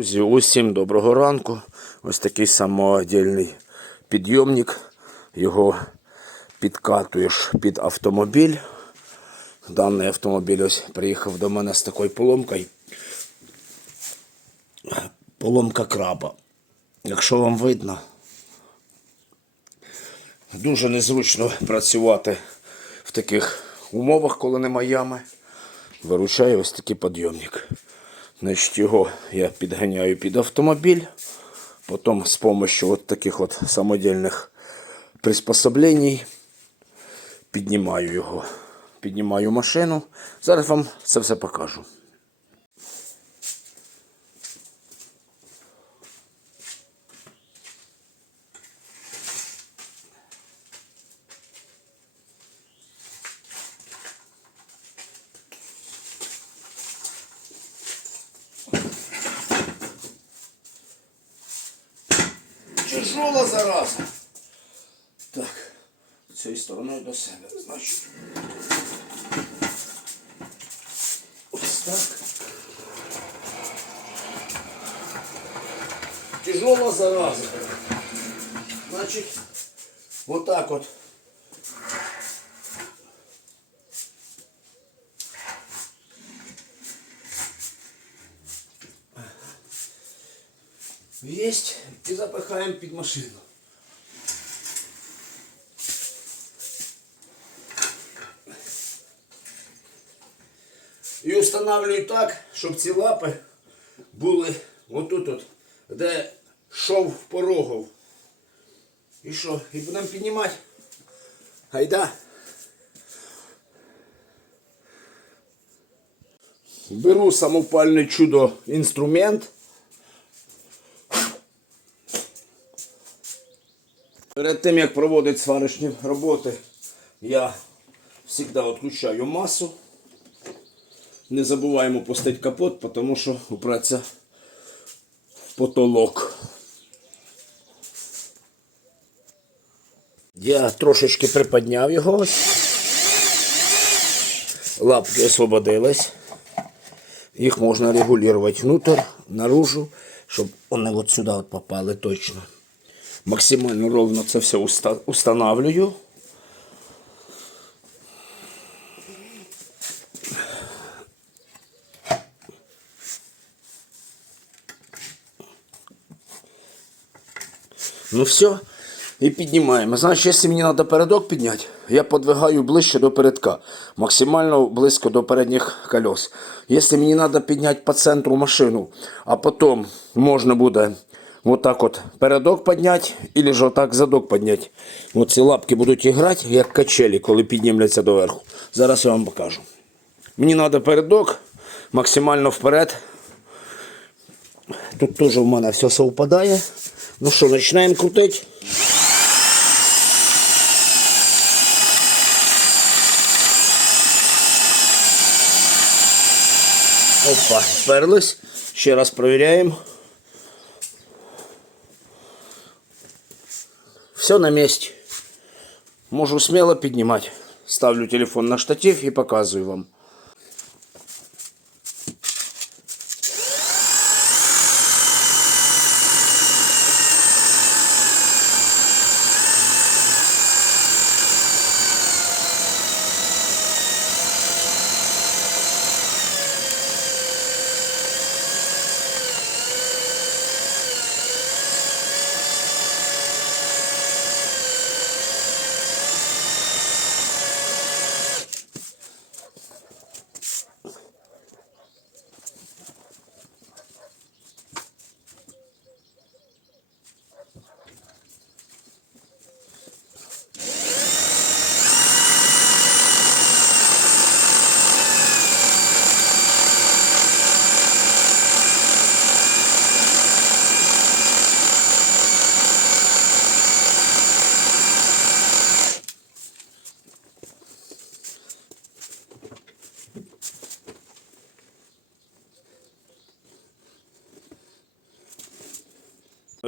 Друзі, усім доброго ранку. Ось такий самодільний підйомник. Його підкатуєш під автомобіль. Даний автомобіль ось приїхав до мене з такою поломкою. Поломка краба. Якщо вам видно, дуже незручно працювати в таких умовах, коли немає ями. Виручаю ось такий підйомник. Значить, його я підганяю під автомобіль. Потім з допомогою от таких от самодільних приспособлень піднімаю його. Піднімаю машину. Зараз вам це все покажу. Тяжола зараза. Так, цією стороною до себе, значить. Ось так. Тяжола зараза. Значить, вот так вот. Есть. І запихаємо під машину. І встановлюю так, щоб ці лапи були отут, от, де шов порогов. І що? І будемо піднімати. Гайда. Беру самопальне чудо інструмент. Перед тим як проводити сварочні роботи, я завжди відключаю масу. Не забуваємо пустити капот, тому що упреться в потолок. Я трошечки приподняв його. Лапки освободились. Їх можна регулювати внутрь, наружу, щоб вони от сюди от попали точно. Максимально ровно це все уста- устанавливаю. Ну все. І піднімаємо. Значить, якщо мені треба передок підняти, я подвигаю ближче до передка, максимально близько до передніх колес. Якщо мені треба підняти по центру машину, а потім можна буде вот так от передок підняти, або ж отак задок підняти. Оці лапки будуть грати, як качелі, коли піднімляться доверху. Зараз я вам покажу. Мені треба передок максимально вперед. Тут теж в мене все совпадає. Ну що, починаємо крутити. Опа, вперлись. Ще раз перевіряємо. Все на месте. Можу смело піднімати. Ставлю телефон на штатив і показую вам.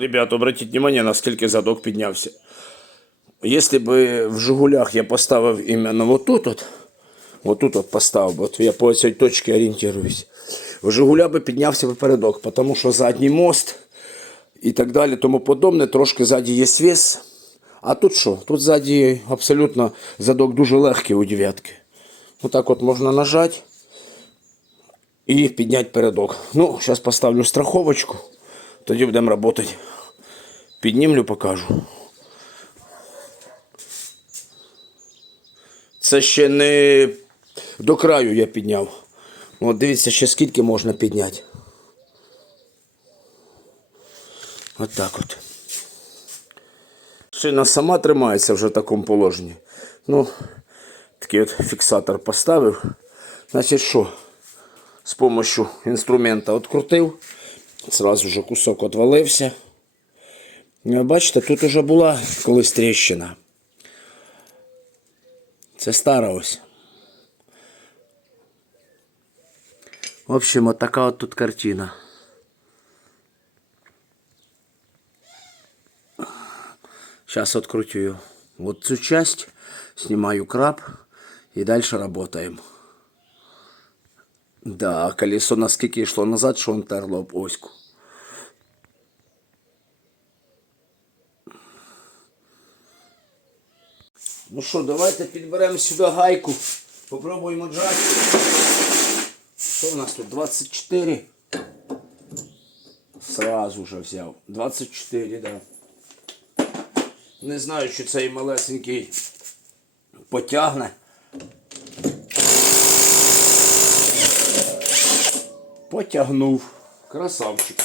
Ребят, обратіть внимание, наскільки задок піднявся. Якщо б в Жигулях я поставив іменно вот тут, от, вот тут от поставив, от я по цій точці орієнтуюсь. в Жигуля би піднявся передок, тому що задній мост і так далі, тому подобне, трошки ззаді є свіс. А тут що? Тут ззаді абсолютно задок дуже легкий у дев'ятки. Отак от можна нажати і підняти передок. Ну, зараз поставлю страховочку, тоді будемо працювати. Піднімлю, покажу. Це ще не до краю я підняв. От дивіться, ще скільки можна підняти. От так от. Шина сама тримається вже в такому положенні. Ну, такий от фіксатор поставив. Значить, що? З допомогою інструмента відкрутив. Зразу же кусок відвалився. Ну, Бачите, тут уже була колись тріщина. Це стара ось. В общем, от така от тут картина. Сейчас откручу ее. Вот цю часть, снимаю краб и дальше работаем. Да, колесо наскільки йшло назад, що он терло об оську. Ну що, давайте підберемо сюди гайку. Попробуємо джати. Що у нас тут? 24. Сразу же взяв. 24, да. Не знаю, чи цей малесенький потягне. Потягнув. Красавчик.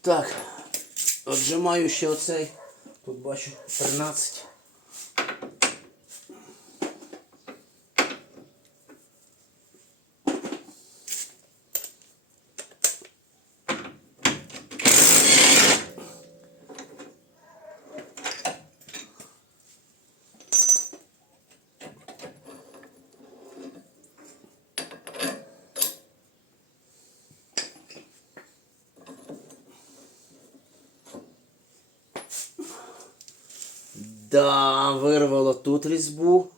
Так, отжимаю ще оцей. Тут бачу 13. Да, вирвало тут різьбу.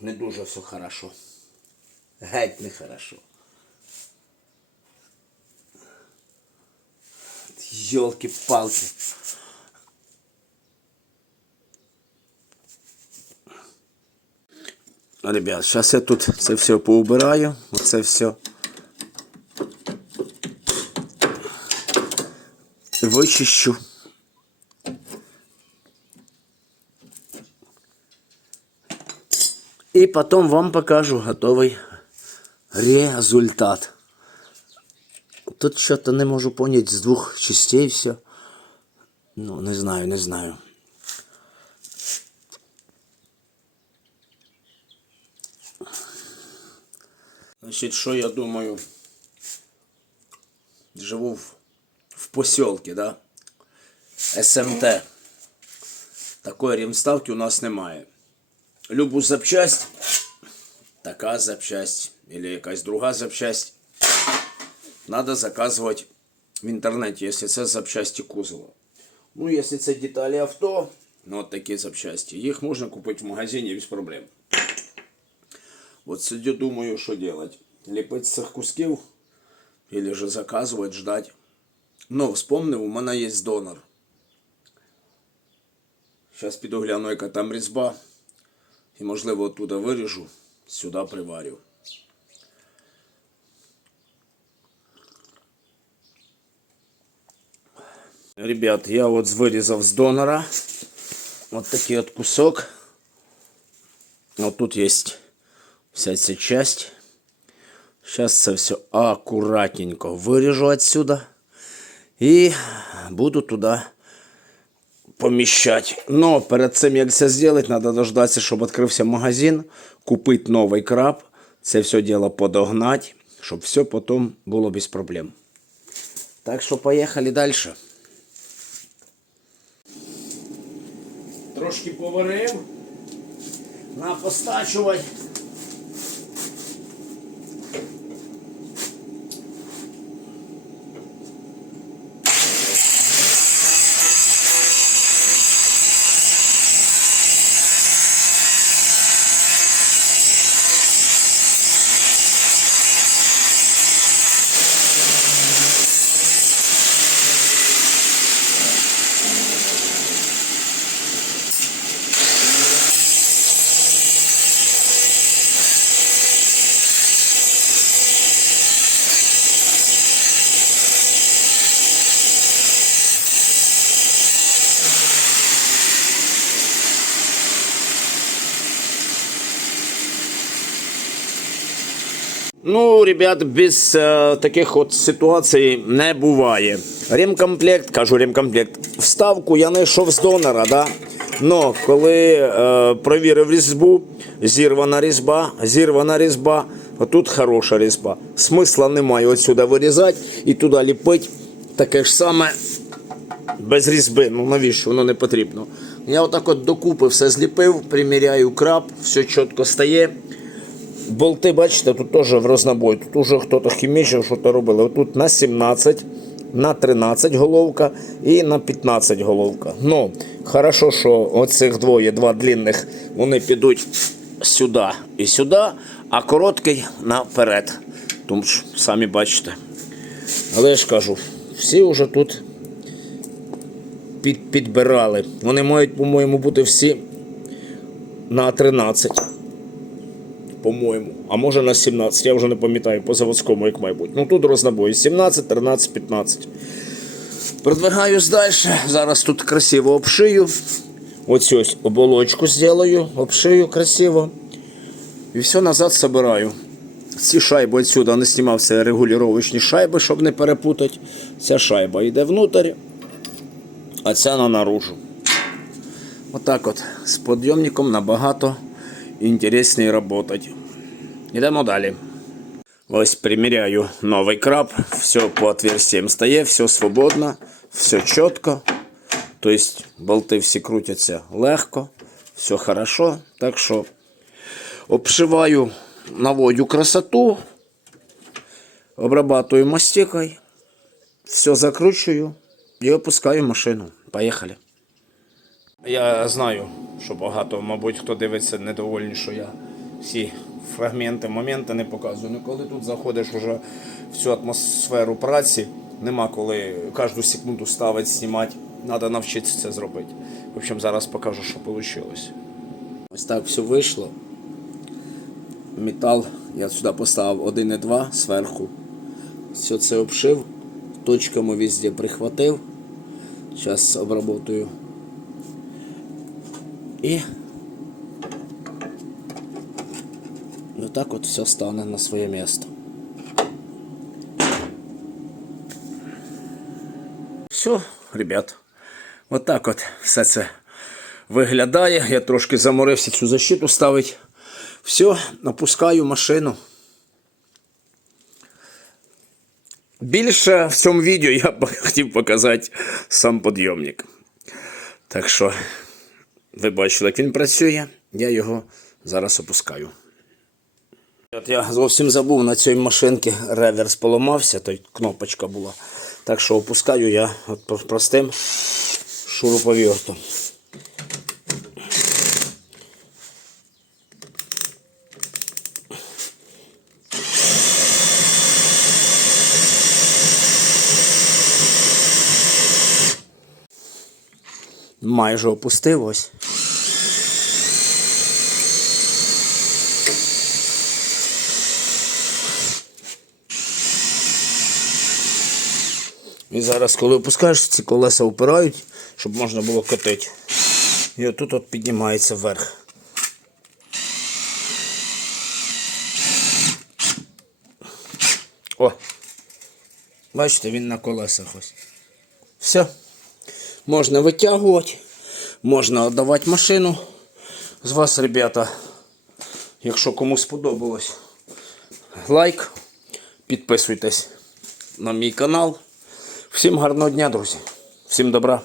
Не дуже все хорошо. Геть не хорошо. Йолки-палки. Ребят, сейчас я тут це все поубираю. Оце все. Вичищу. И потом вам покажу готовый результат. Тут что-то не можу понять з двох частей все. Ну, не знаю, не знаю. Значить, що я думаю? Живу в, в поселке, да? СМТ. Такої ремставки у нас немає. Любу запчасть, така запчасть, или якась друга запчасть, надо заказувати в інтернеті, якщо це запчасті кузова. Ну, якщо це деталі авто, ну от такі запчасті, їх можна купити в магазині без проблем. От сидю, думаю, що делать. Ліпити з цих кусків, или же заказувати, ждать. Ну, вспомнив, у мене є донор. Зараз піду гляну, яка там різьба. І, можливо, оттуда виріжу, сюди приварю. Ребят, я от вирізав з донора. От такий от кусок. Вот тут есть вся ця часть. Сейчас це все аккуратненько вырежу отсюда. І буду туди поміщати. Но перед цим, як це зробити, треба дождатися, щоб відкрився магазин, купити новий краб, це все діло подогнати, щоб все потім було без проблем. Так що поїхали далі. Трошки поварив. На постачувати. Ну, ребят, без е, таких от ситуацій не буває. Ремкомплект, кажу ремкомплект. Вставку я знайшов з донора, да? Но коли е, провірив різьбу, зірвана різьба, зірвана різьба, отут хороша різьба. Смисла немає отсюди вирізати і туди ліпити. Таке ж саме без різьби. Ну навіщо воно не потрібно. Я отак от докупи все зліпив, приміряю краб, все чітко стає. Болти, бачите, тут теж в рознобой. Тут уже хтось хімічив, що то робили. Тут на 17, на 13 головка і на 15 головка. Ну, хорошо, що оцих двоє, два длинних, вони підуть сюди і сюди, а короткий наперед. Тому що самі бачите. Але я ж кажу, всі вже тут під, підбирали. Вони мають, по-моєму, бути всі на 13 по-моєму. А може на 17, я вже не пам'ятаю по заводському, як має. Ну тут рознобої 17, 13, 15. Продвигаюсь далі. Зараз тут красиво обшию. Оцю ось оболочку зроблю, обшию красиво. І все назад собираю. Ці шайби відсюди не знімався регулювачні шайби, щоб не перепутати. Ця шайба йде внутрь, а ця на наружу. Отак от. З підйомником набагато інтересніше працювати. Йдемо далі. Ось приміряю новий краб. Все по отверстиям стає, все свободно, все чітко. Тобто болти всі крутяться легко, все хорошо. Так що обшиваю, наводю красоту, обрабатываю мастикою, все закручую і опускаю машину. Поїхали. Я знаю, що багато, мабуть, хто дивиться, недовольні, що я всі фрагменти, моменти не показую. Ну коли тут заходиш уже в цю атмосферу праці, нема коли кожну секунду ставити, знімати. Треба навчитися це зробити. В общем, зараз покажу, що вийшло. Ось так все вийшло. Метал я сюди поставив 1,2 зверху. Все це обшив, точками везде прихватив. Зараз обработаю. І отак от все стане на своє місце. Все, ребят. От от все це виглядає. Я трошки заморився цю защиту ставити. Все, напускаю машину. Більше в цьому відео я хотів показати сам підйомник. Так що. Ви бачили, як він працює, я його зараз опускаю. От я зовсім забув на цій машинці реверс поламався, то кнопочка була. Так що опускаю я от простим шуруповертом. Майже опустив ось. Зараз, коли опускаєш, ці колеса опирають, щоб можна було катити. І отут от піднімається вверх. О! Бачите, він на колесах ось. Все. Можна витягувати, можна віддавати машину. З вас, ребята, якщо комусь сподобалось, лайк, підписуйтесь на мій канал. Всім гарного дня, друзі. Всім добра.